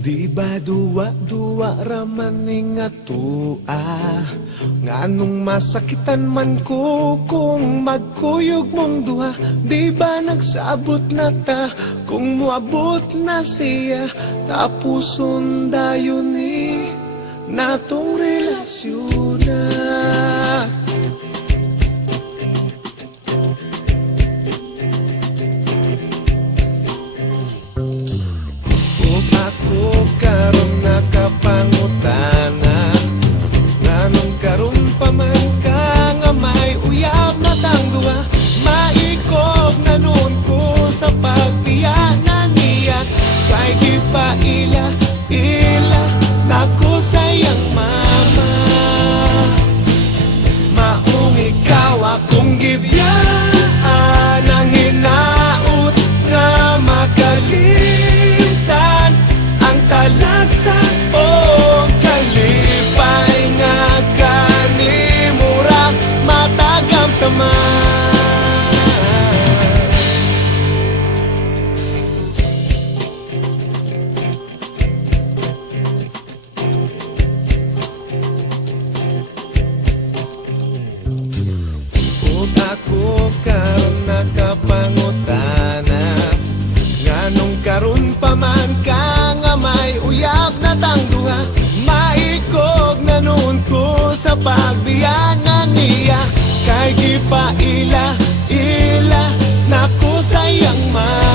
Di ba duwa-duwa raman ning atua, nganong masakitan man ko kung magkuyog mong duha. Di ba nagsabot na ta kung muabot na siya, tapuson dayon ni natong relasyon na. Ako karon nakapangutana, nganong karon pa man ka nga may uyab na tangduha. Maikog na noon ko sa pagbiyanan niya, kay gipaila nako sayang mama. Maong ikaw akong gibiyaan, ang hinaut nga makalitan ang talagsa o kalipay nga kanimura matagam taman. Ug ako karon nakapangutana, nganong karon pa man ka nga may uyab na tangduha. Maikog na noon ko sa pagbiyanan niya, kay gipaila nako sayang ma.